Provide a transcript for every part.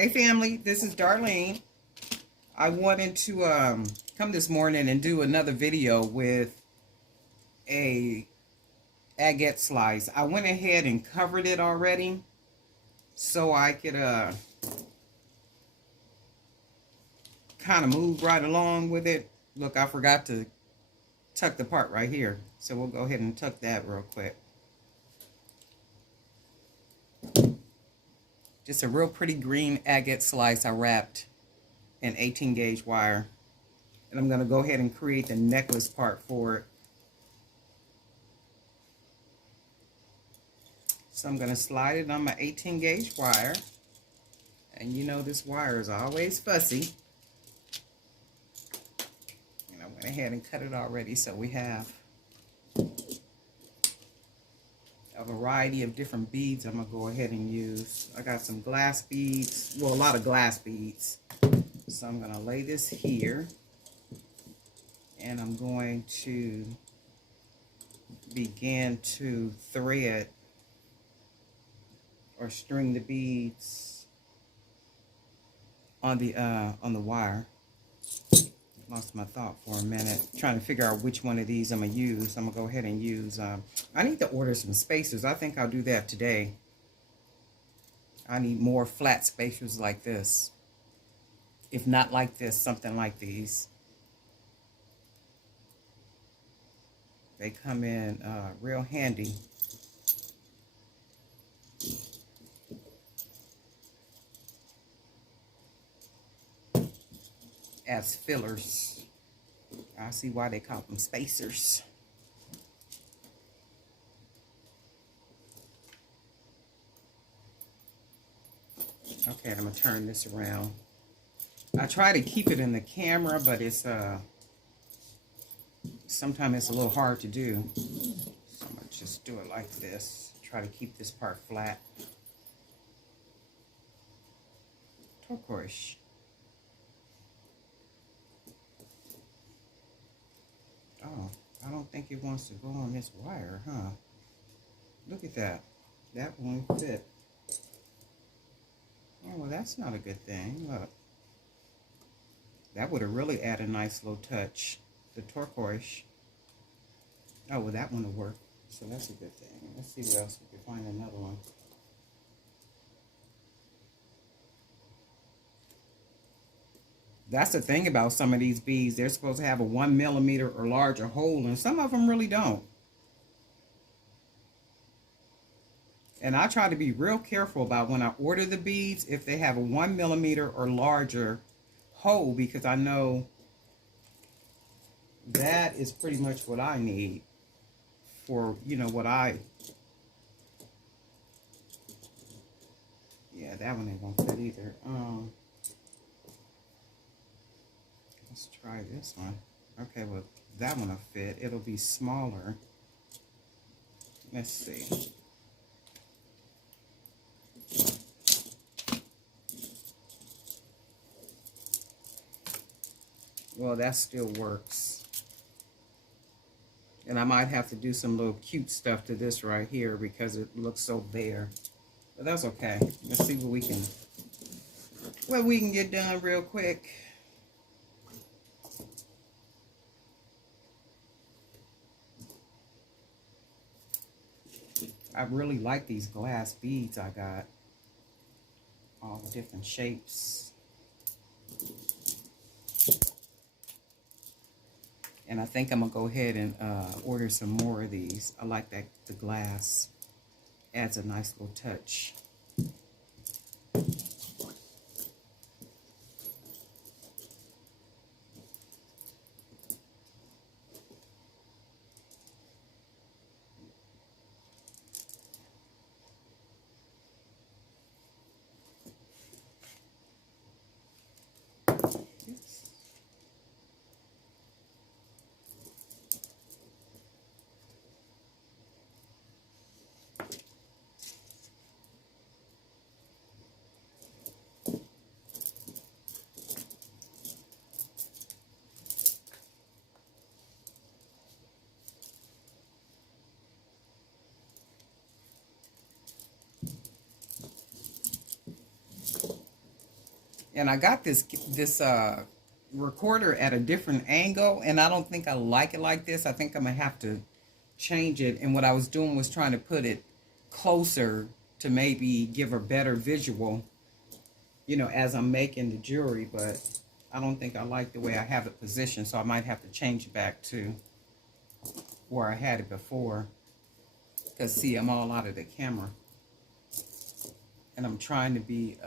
Hey family, this is Darlene. I wanted to come this morning and do another video with a agate slice. I went ahead and covered it already so I could kind of move right along with it. Look, I forgot to tuck the part right here, so we'll go ahead and tuck that real quick. Just a real pretty green agate slice I wrapped in 18 gauge wire. And I'm going to go ahead and create the necklace part for it. So I'm going to slide it on my 18 gauge wire. And you know this wire is always fussy. And I went ahead and cut it already, so we have a variety of different beads I'm going to go ahead and use. I got some glass beads, well, a lot of glass beads. So I'm going to lay this here. And I'm going to begin to thread or string the beads on the wire. Lost my thought for a minute, trying to figure out which one of these I'm gonna use. I'm gonna go ahead and use. I need to order some spacers. I think I'll do that today. I need more flat spacers like this. If not like this, something like these. They come in real handy. As fillers. I see why they call them spacers. Okay, I'm gonna turn this around. I try to keep it in the camera, but it's sometimes it's a little hard to do. So I'm gonna just do it like this. Try to keep this part flat. Turquoise. Oh, I don't think it wants to go on this wire, huh? Look at that. That won't fit. Oh, well, that's not a good thing. Look. That would have really added a nice little touch. The turquoise. Oh, well, that one will work. So that's a good thing. Let's see what else we can find another one. That's the thing about some of these beads. They're supposed to have a 1 millimeter or larger hole, and some of them really don't. And I try to be real careful about when I order the beads, if they have a 1 millimeter or larger hole, because I know that is pretty much what I need for, you know, what I... Yeah, that one ain't gonna fit either. Let's try this one. Okay, well, that one will fit. It'll be smaller. Let's see. Well, that still works. And I might have to do some little cute stuff to this right here because it looks so bare. But that's okay. Let's see what we can get done real quick. I really like these glass beads I got. All the different shapes. And I think I'm going to go ahead and order some more of these. I like that the glass adds a nice little touch. And I got this recorder at a different angle, and I don't think I like it like this. I think I'm gonna have to change it. And what I was doing was trying to put it closer to maybe give a better visual, you know, as I'm making the jewelry. But I don't think I like the way I have it positioned, so I might have to change it back to where I had it before. Because see, I'm all out of the camera, and I'm trying to be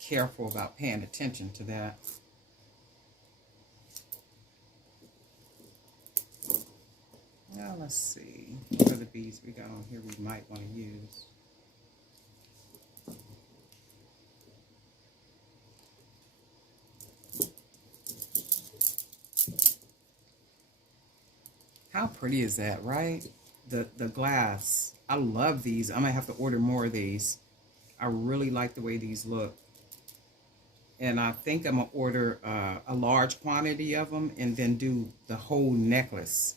careful about paying attention to that. Now let's see what other beads we got on here we might want to use. How pretty is that, right? The glass. I love these. I might have to order more of these. I really like the way these look. And I think I'm going to order a large quantity of them and then do the whole necklace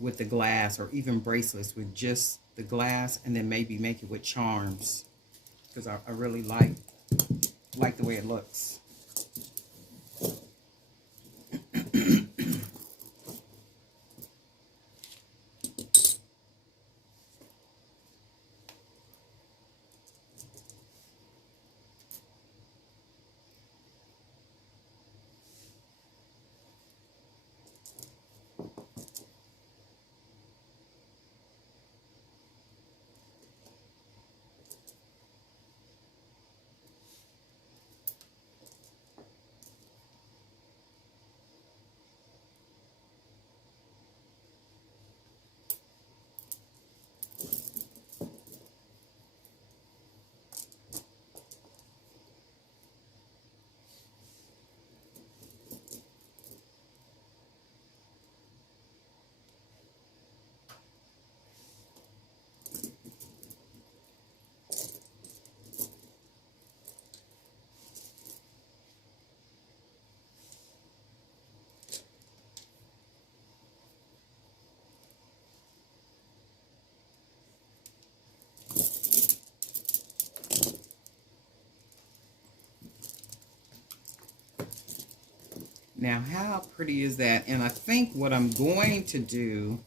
with the glass, or even bracelets with just the glass, and then maybe make it with charms, because I really like the way it looks. Now, how pretty is that? And I think what I'm going to do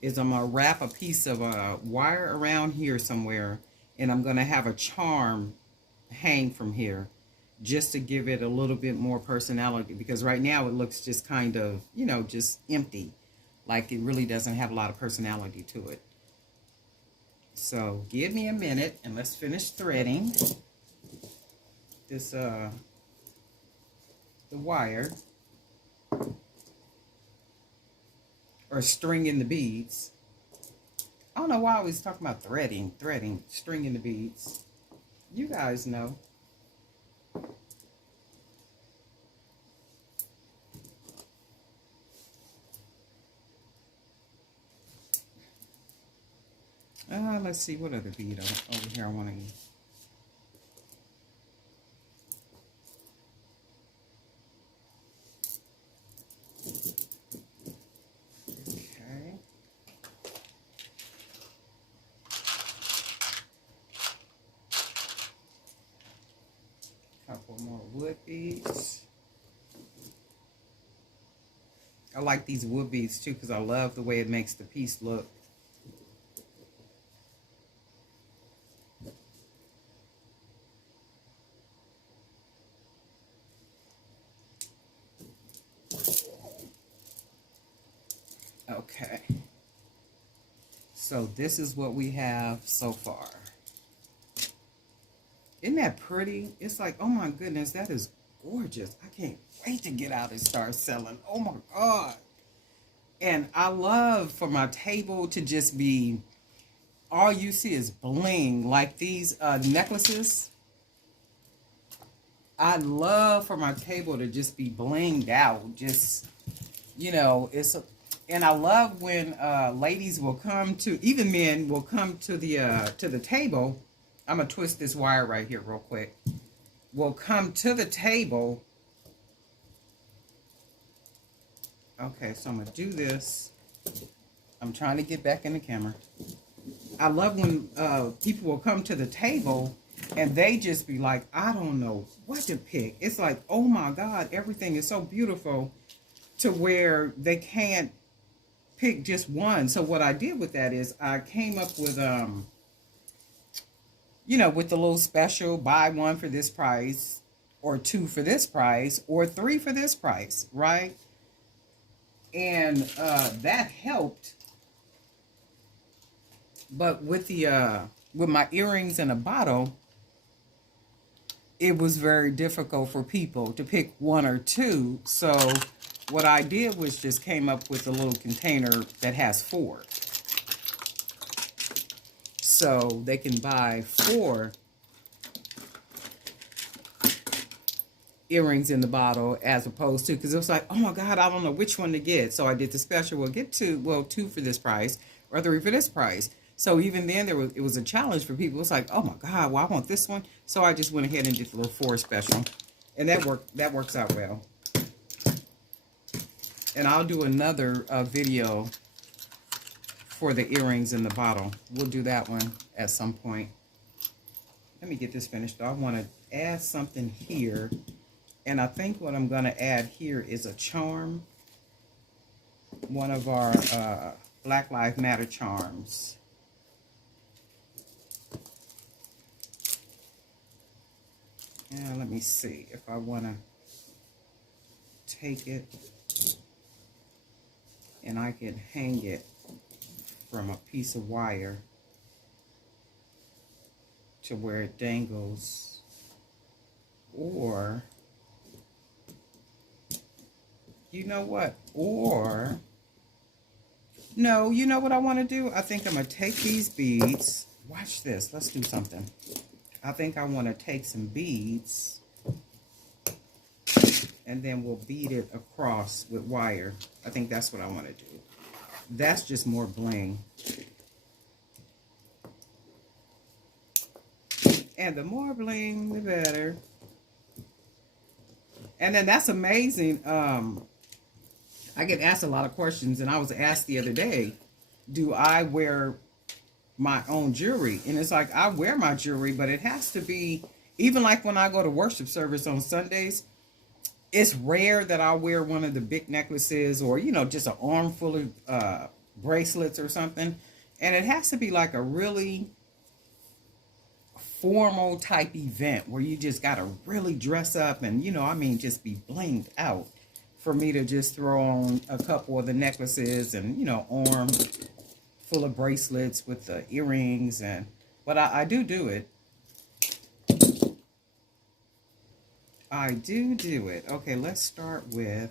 is I'm going to wrap a piece of wire around here somewhere, and I'm going to have a charm hang from here just to give it a little bit more personality, because right now it looks just kind of, you know, just empty. Like it really doesn't have a lot of personality to it. So give me a minute and let's finish threading this the wire, or stringing the beads. I don't know why I always talk about threading, stringing the beads. You guys know. Let's see what other bead over here I want to use. Okay. Couple more wood beads. I like these wood beads too because I love the way it makes the piece look. Okay, so this is what we have so far. Isn't that pretty? It's like, oh my goodness, that is gorgeous. I can't wait to get out and start selling. Oh my God. And I love for my table to just be, all you see is bling, like these necklaces. I love for my table to just be blinged out. Just, you know, it's a, and I love when ladies will come to, even men will come to the table. I'm gonna twist this wire right here real quick. Will come to the table. Okay, so I'm gonna do this. I'm trying to get back in the camera. I love when people will come to the table And they just be like, I don't know what to pick. It's like, oh my God, everything is so beautiful to where they can't pick just one. So what I did with that is I came up with, you know, with the little special, buy one for this price, or two for this price, or three for this price, right? And that helped. But with the with my earrings in a bottle, it was very difficult for people to pick one or two. So what I did was just came up with a little container that has 4. So they can buy 4 earrings in the bottle as opposed to, because it was like, oh my God, I don't know which one to get. So I did the special. Well, get 2, well, 2 for this price or 3 for this price. So even then it was a challenge for people. It's like, oh my God, well, I want this one. So I just went ahead and did the little 4 special, and that works out well. And I'll do another video for the earrings in the bottle. We'll do that one at some point. Let me get this finished. I want to add something here. And I think what I'm going to add here is a charm. One of our Black Lives Matter charms. Yeah, let me see if I want to take it and I can hang it from a piece of wire to where it dangles. Or, you know what? Or, no, you know what I want to do? I think I'm going to take these beads. Watch this. Let's do something. I think I want to take some beads and then we'll bead it across with wire. I think that's what I want to do. That's just more bling. And the more bling, the better. And then that's amazing. I get asked a lot of questions, and I was asked the other day, do I wear my own jewelry? And it's like, I wear my jewelry, but it has to be, even like when I go to worship service on Sundays, it's rare that I'll wear one of the big necklaces or, you know, just an armful of bracelets or something. And it has to be like a really formal type event where you just got to really dress up and, you know, I mean, just be blinged out for me to just throw on a couple of the necklaces and, you know, arm full of bracelets with the earrings. And but I do it. I do it. Okay, let's start with,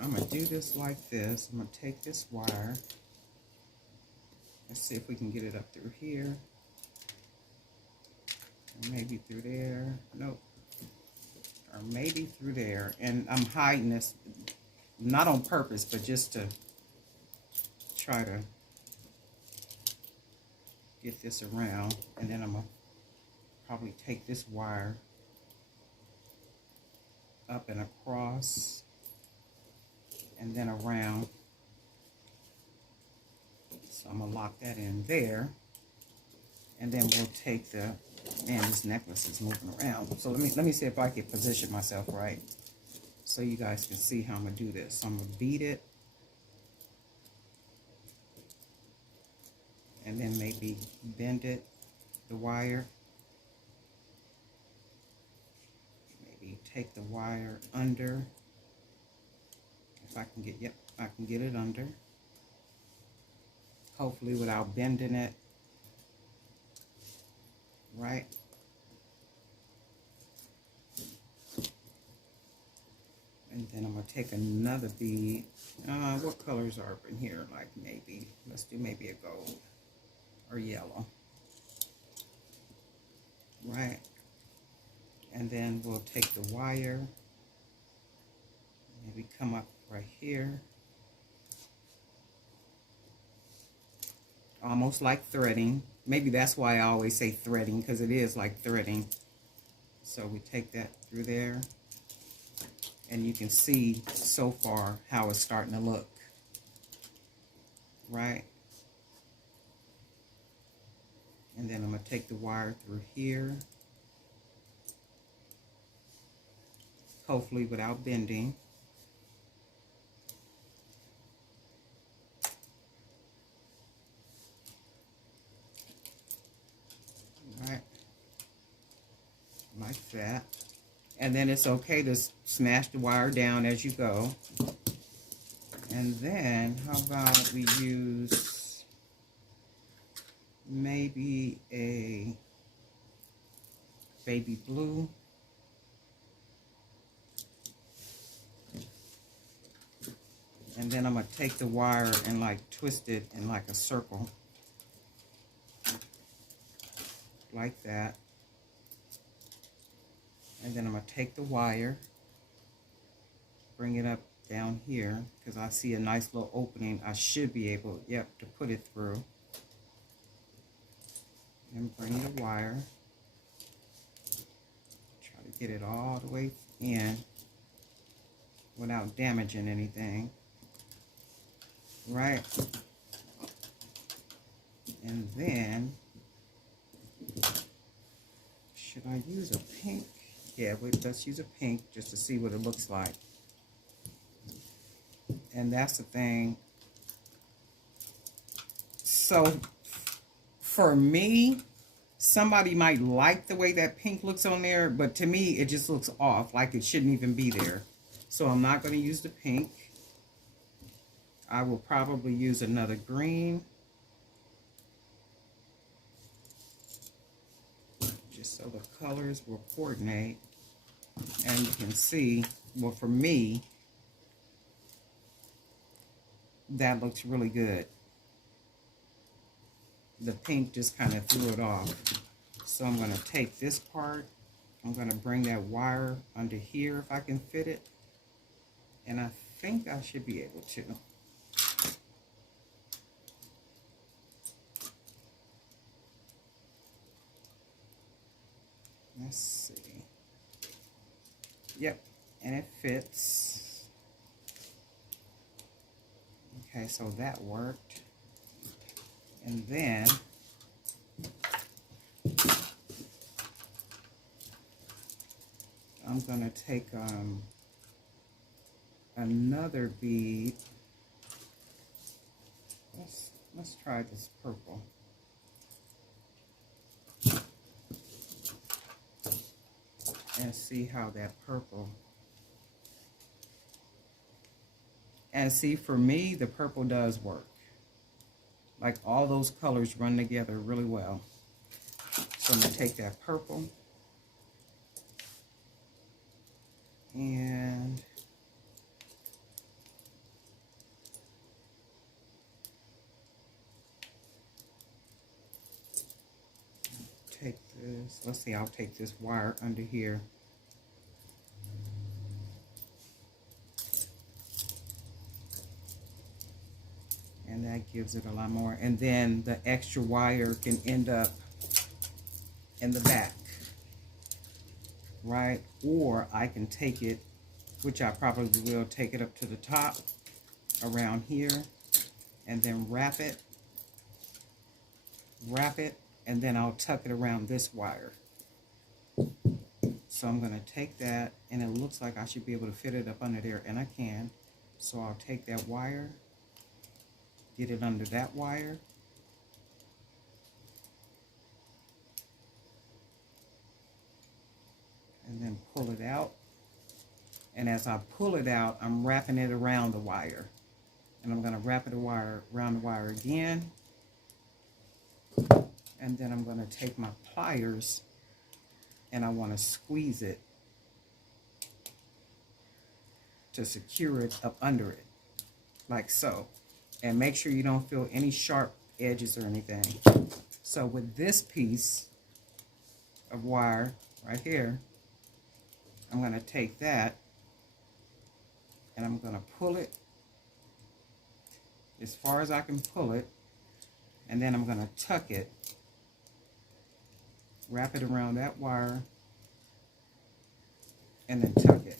I'm going to do this like this. I'm going to take this wire. Let's see if we can get it up through here. Or maybe through there. Nope. Or maybe through there. And I'm hiding this, not on purpose, but just to try to get this around. And then I'm going to probably take this wire up and across and then around. So I'm going to lock that in there. And then we'll take the, man, this necklace is moving around. So let me see if I can position myself right so you guys can see how I'm going to do this. So I'm going to beat it. And then maybe bend it, the wire. Maybe take the wire under. If I can get, yep, I can get it under. Hopefully without bending it. Right? And then I'm going to take another bead. What colors are in here? Like maybe, let's do maybe a gold or yellow. Right? And then we'll take the wire. Maybe come up right here. Almost like threading. Maybe that's why I always say threading, because it is like threading. So we take that through there. And you can see so far how it's starting to look. Right? And then I'm going to take the wire through here, hopefully without bending. All right, like that. And then it's okay to smash the wire down as you go. And then how about we use maybe a baby blue. And then I'm going to take the wire and like twist it in like a circle. Like that. And then I'm going to take the wire, bring it up down here, because I see a nice little opening. I should be able, yep, to put it through. And bring the wire. Try to get it all the way in without damaging anything. Right? And then, should I use a pink? Yeah, let's use a pink just to see what it looks like. And that's the thing. So, for me, somebody might like the way that pink looks on there, but to me, it just looks off, like it shouldn't even be there. So, I'm not going to use the pink. I will probably use another green. Just so the colors will coordinate. And you can see, well, for me, that looks really good. The pink just kind of threw it off. So I'm going to take this part. I'm going to bring that wire under here if I can fit it. And I think I should be able to. Let's see. Yep, and it fits. Okay, so that worked. And then I'm going to take another bead. Let's try this purple. And see how that purple. And see, for me, the purple does work. Like all those colors run together really well. So I'm going to take that purple and take this. Let's see, I'll take this wire under here. And that gives it a lot more. And then the extra wire can end up in the back, right? Or I can take it, which I probably will, take it up to the top around here and then wrap it, and then I'll tuck it around this wire. So I'm going to take that, and it looks like I should be able to fit it up under there, and I can. So I'll take that wire, get it under that wire, and then pull it out. And as I pull it out, I'm wrapping it around the wire. And I'm going to wrap it around the wire again. And then I'm going to take my pliers and I want to squeeze it to secure it up under it, like so. And make sure you don't feel any sharp edges or anything. So with this piece of wire right here, I'm going to take that and I'm going to pull it as far as I can pull it, and then I'm going to tuck it, wrap it around that wire, and then tuck it.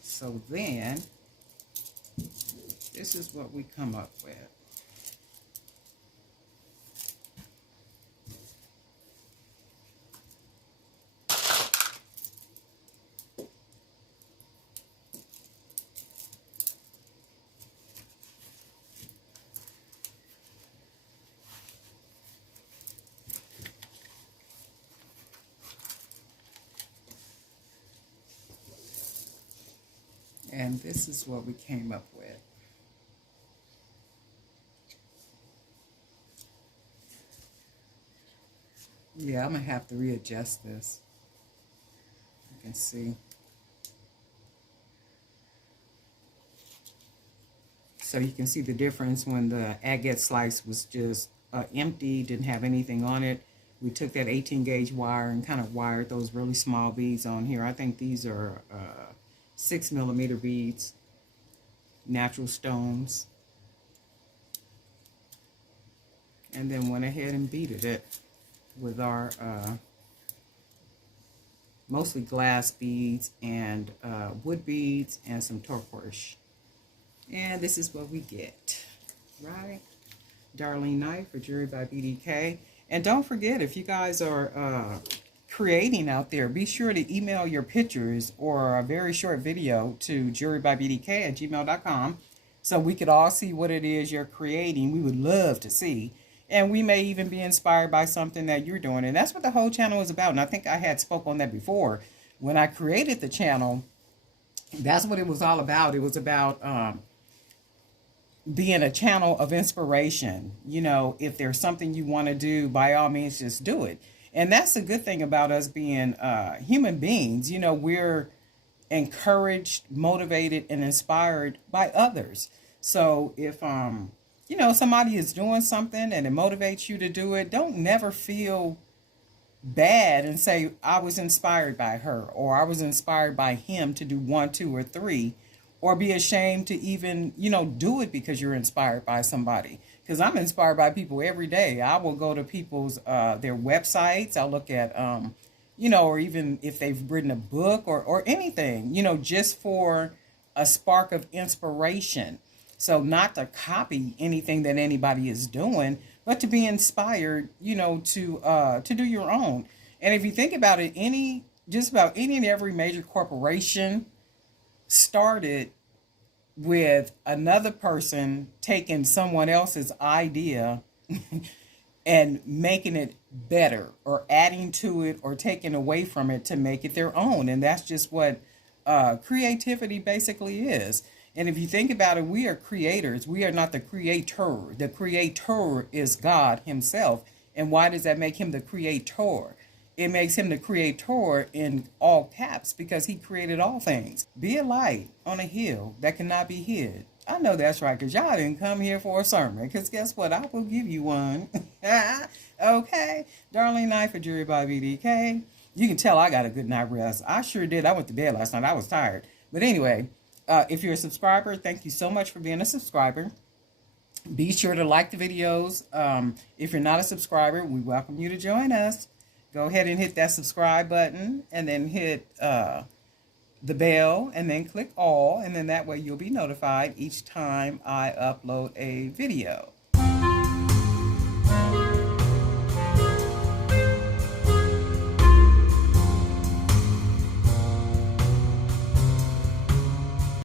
So then, this is what we come up with. And this is what we came up with. Yeah, I'm going to have to readjust this. You can see. So you can see the difference when the agate slice was just empty, didn't have anything on it. We took that 18 gauge wire and kind of wired those really small beads on here. I think these are 6mm beads, natural stones. And then went ahead and beaded it with our mostly glass beads and wood beads and some turquoise. And this is what we get, right? Darlene Knight for Jewelry by BDK. And don't forget, if you guys are creating out there, be sure to email your pictures or a very short video to jewelrybybdk@gmail.com so we could all see what it is you're creating. We would love to see. And we may even be inspired by something that you're doing. And that's what the whole channel is about. And I think I had spoke on that before. When I created the channel, that's what it was all about. It was about being a channel of inspiration. You know, if there's something you want to do, by all means, just do it. And that's the good thing about us being human beings. You know, we're encouraged, motivated, and inspired by others. So if, you know, somebody is doing something and it motivates you to do it, don't never feel bad and say, I was inspired by her, or I was inspired by him to do 1, 2, or 3. Or be ashamed to even, you know, do it because you're inspired by somebody. Because I'm inspired by people every day. I will go to people's, their websites. I'll look at, you know, or even if they've written a book or anything, you know, just for a spark of inspiration. So not to copy anything that anybody is doing, but to be inspired, you know, to do your own. And if you think about it, just about any and every major corporation started with another person taking someone else's idea and making it better, or adding to it, or taking away from it to make it their own. And that's just what creativity basically is. And if you think about it, we are creators. We are not the creator. The creator is God himself. And why does that make him the creator? It makes him the creator in all caps because he created all things. Be a light on a hill that cannot be hid. I know that's right, because y'all didn't come here for a sermon, because guess what? I will give you one. Okay. Darlene Knight for Jewelry by BDK. You can tell I got a good night rest. I sure did. I went to bed last night. I was tired. But anyway, if you're a subscriber, thank you so much for being a subscriber. Be sure to like the videos. If you're not a subscriber, we welcome you to join us. Go ahead and hit that subscribe button, and then hit the bell, and then click all, and then that way you'll be notified each time I upload a video.